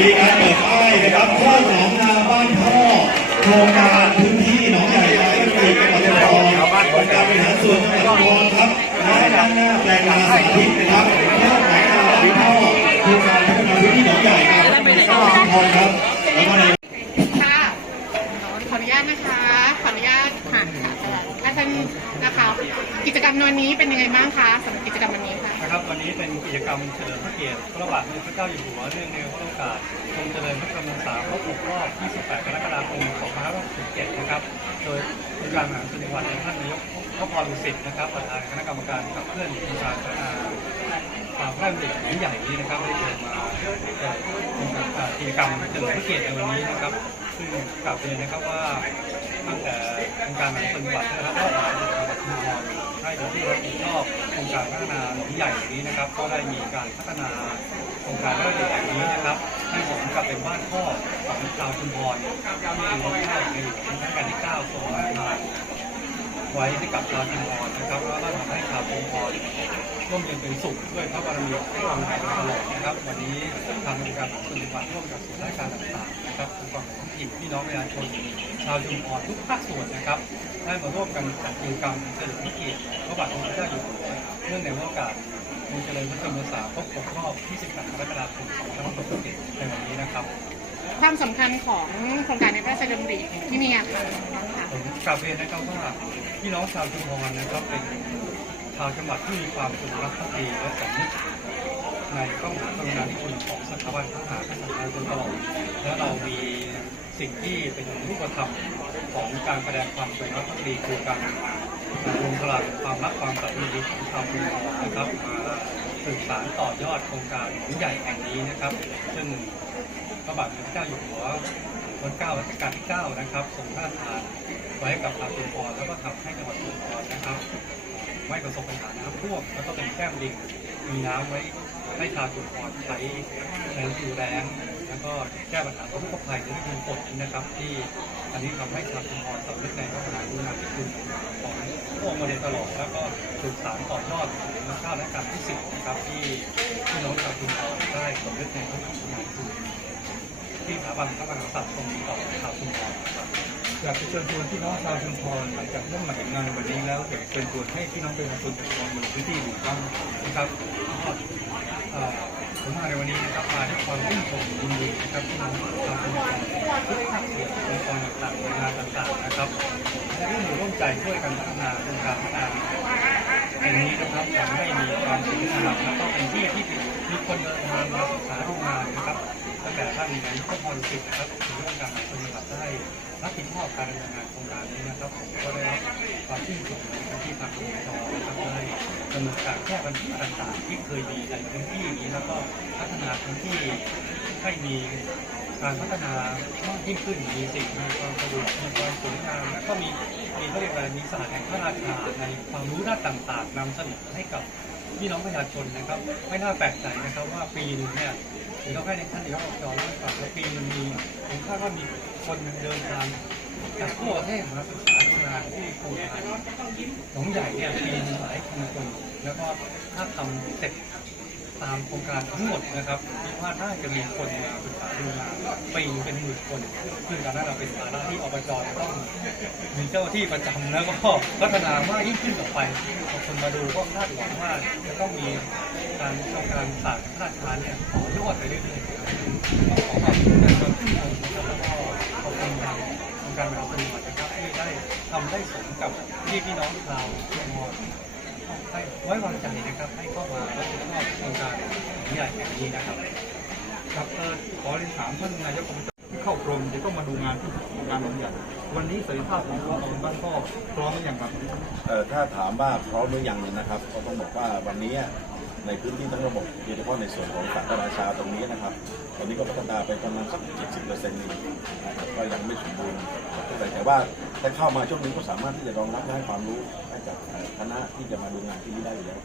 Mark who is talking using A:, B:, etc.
A: มีการเปิดป้ายนะครับข้อหนองนาบ้านพ่อโครง
B: การพื้นที่หนองใหญ่
A: ไร้
B: เกษตรกรปั
A: ง
B: หวัดอุดรองการ
A: บริหารส่วนจังหวัดอุดรครับและด้านห
B: น้าแปลงนาสาธิตนะค
A: รับข้า
B: อหนองนาบ้านพ่อโครง
A: การ
B: พัฒนาพื้นที่หนองใหญ่ค
A: รับ
B: ข้อหนองทองครับแล้
A: วก็ในค่ะขออนุญาตนะคะ ขออ
C: นุญาตค่ะอาจารย์นะคะ กิจกร
A: รมในวันนี้เป็นยังไง
C: บ้างคะ วันนี้เป็นกิจกรรมเฉลิมพระเกียรติพระบาทสมเด็จพระเจ้าอยู่หัวเนื่องในโอกาสทรงเจริญพระชนมพรรษาครบ6รอบ 28 กรกฎาคม 2567 นะครับ โดยองค์การมหาส่วนจังหวัดในท่านนายกพระพรดุสิตนะครับประธานคณะกรรมการขับเคลื่อนโครงการพัฒนาความพระราชดำริแห่งใหญ่นี้นะครับได้เชิญมาเอ่อกิจกรรมเฉลิมพระเกียรติในวันนี้นะครับ ซึ่งกลับเรียนนะครับว่าตั้งแต่องค์การมหาส่วนจังหวัดนะครับก็ผ่านจังหวัดชุมพร ให้โดยที่รับผิดชอบโครงการพัฒนาหลวงใหญ่นี้นะครับ ก็ได้มีการพัฒนาโครงการพระราแห่งนี้นะครับ ให้สมกับเป็นบ้านพ่อของชาวชุมพรที่มีพระเจ้าในหลวงรัชกาลที่9ทรงพระราชทาน ไว้ให้กับชาวชุมพรนะครับแล้วก็ทำให้ชาวชุมพรร่วมเย็นเป็นสุขด้วยพระบารมีของพระองค์ในตลอดนะครับ วันนี้ทางองค์การมหาส่วนจังหวัดร่วมกับส่วนราชการต่างๆนะครับองค์กรของท้องถิ่นพี่น้องประชาชนชาวชุมพรทุกภาคส่วนนะครับ ได้มาร่วมกันจัดกิจกรรมเฉลิมพระเกียรติพระบาทสมเด็จพระเจ้าอยู่หัวเนื่องในโอกาสมีเจริญพระชนมพรรษาครบรอบ 28กรกฎาคม2567ในวันนี้นะครับ
A: ความสำคัญของโครงการในพระราชดำริที่นี่อะค่ะน้องค่ะ
C: ผมกลับเรียนนะครับว่าพี่น้องชาวชุมพรนะครับเป็นชาวจังหวัดที่มีความสุขรักภักดีและสำนึกในพระมหากรุณาธิคุณของสถาบันพระมหากษัตริย์ไทยโดยตลอดและเรามีสิ่งที่เป็นรูปธรรมของการแสดงความจงรักภักดีคือการรวมพลังความรักความสามัคคีของชาวชุมพรนะครับมาสื่อสารต่อยอดโครงการหลวงใหญ่แห่งนี้นะครับ ซึ่ง พระบาทสมเด็จพระเจ้าอยู่หัวรัชกาลรัชกาลที่9นะครับทรงพระราชทานไว้กับชาวชุมพรแล้วก็ทำให้จังหวัดชุมพรนะครับ ไม่ประสบปัญหาน้ำท่วมแล้วก็เป็นแก้มลิงมีน้ำไว้ให้ชาวชุมพรใช้ในฤดูแล้งแล้วก็แก้ปัญหาทุกภัยในฤดูฝนนะครับ ที่อันนี้ทำให้ชาวชุมพรสำนึกในพระมหากรุณาธิคุณของพระองค์มาโดยตลอดแล้วก็สืบสานต่อยอดถึงรัชกาลและการที่สิบนะครับที่พี่น้องชาวชุมพรได้สำนึกในพระมหากรุณา ที่สถาบันพระมหากษัตริย์ทรงมีต่อชาวชุมพรครับ
B: อยากจะเชิญชวนพี่น้องชาวชุมพรหลังจากเร่มมาถึงงานวันนี้แล้วอยากเชิญชวนให้พี่น้องประชาชนชุมพรมาลงพื้นที่ดูบ้าง
C: นะครับก็เอ่อผมมาในวันนี้นะครับมาด้วยความชื่นชมยินดีนะครับที่น้องชาวชุมพรทุกภาคส่วนองค์กรต่างๆหน่วยงานต่างๆนะครับและร่วมมือร่วมใจช่วยกันพัฒนาโครงการพัฒนาแห่งนี้นะครับทำให้มีความสวยงามแล้วก็เป็นที่ที่ มีคนเดินทางมาศึกษาดูงานนะครับตั้งแต่ท่านนายกพรสิทธิ์นะครับถึงเรื่องการปฏิบัติได้รับผิดชอบการดำเนินงานโครงการนี้นะครับผมก็ได้รับความชื่นชมในที่ทางองค์กรนะครับได้ดำเนินการแก้ปัญหาต่างๆ ที่เคยมีในพื้นที่นี้แล้วก็พัฒนาพื้นที่ให้มีการพัฒนามากยิ่งขึ้นมีสิ่งมีความสะดวกมีความสวยงามและก็มี เขาเรียกว่ามีศาสตร์แห่งพระราชาในความรู้ด้านต่างๆนำเสนอให้กับพี่น้องประชาชนนะครับ ไม่น่าแปลกใจนะครับว่าปีนึงเนี่ยถึงต้องให้ท่านนายกอบจเล่าให้ฟังว่าปีนึงมีผมคาดว่ามีคนเดินทางจากทั่วประเทศมาศึกษาดูงานที่โครารหนองใหญ่เนี่ยปีนึงหลายพันคนแล้วก็ถ้าทำเสร็จ ตามโครงการทั้งหมดนะครับคิดว่าน่าจะมีคนมาศึกษาดูงาปีเป็นหมื่นคนซึ่งการนั้นเราเป็นภาระที่อบจต้องมีเจ้าที่ประจำแล้วก็พัฒนามากยิ่งขึ้นต่อไปคนมาดูก็คาดหวังว่าจะต้องมีการโครงการศาสตร์พราชทานเนี่ยต่อยอดไปเรื่อยๆขอขอบคุณนะครับที่ชมนะครับแล้วก็ขอบคุณทางองค์การมหาชนนะครับที่ได้ทำได้สมกับที่พี่น้องชาวชุมพร ให้ไว้วางใจนะครับให้เข้ามารับผิดชอบโครงการใหญ่แบบนี้นะครับ
B: ครับเออขอเรียนถามท่านนายกอบที่เข้ากรมจะต้องมาดูงานที่โครงการหลวงใหญ่วันนี้ศักยภาพของตัวองบ้านพ่อพร้อมหรือยังครับ
D: เอ่อถ้าถามว่าพร้อมหรือยังเนี่ยนะครับก็ต้องบอกว่าวันนี้ในพื้นที่ทั้งระบบโดยเฉพาะในส่วนของสัตว์ราชาตรงนี้นะครับ ตอนนี้ก็พัฒนาไปประมาณสัก 70เปอร์เซ็นต์นี่นะครับก็ยังไม่สมบูรณ์แต่ว่า ถ้าเข้ามาช่วงนี้ก็สามารถที่จะรองรับและให้ความรู้ให้กับคณะที่จะมาดูงานที่นี่ได้อยู่แล้ว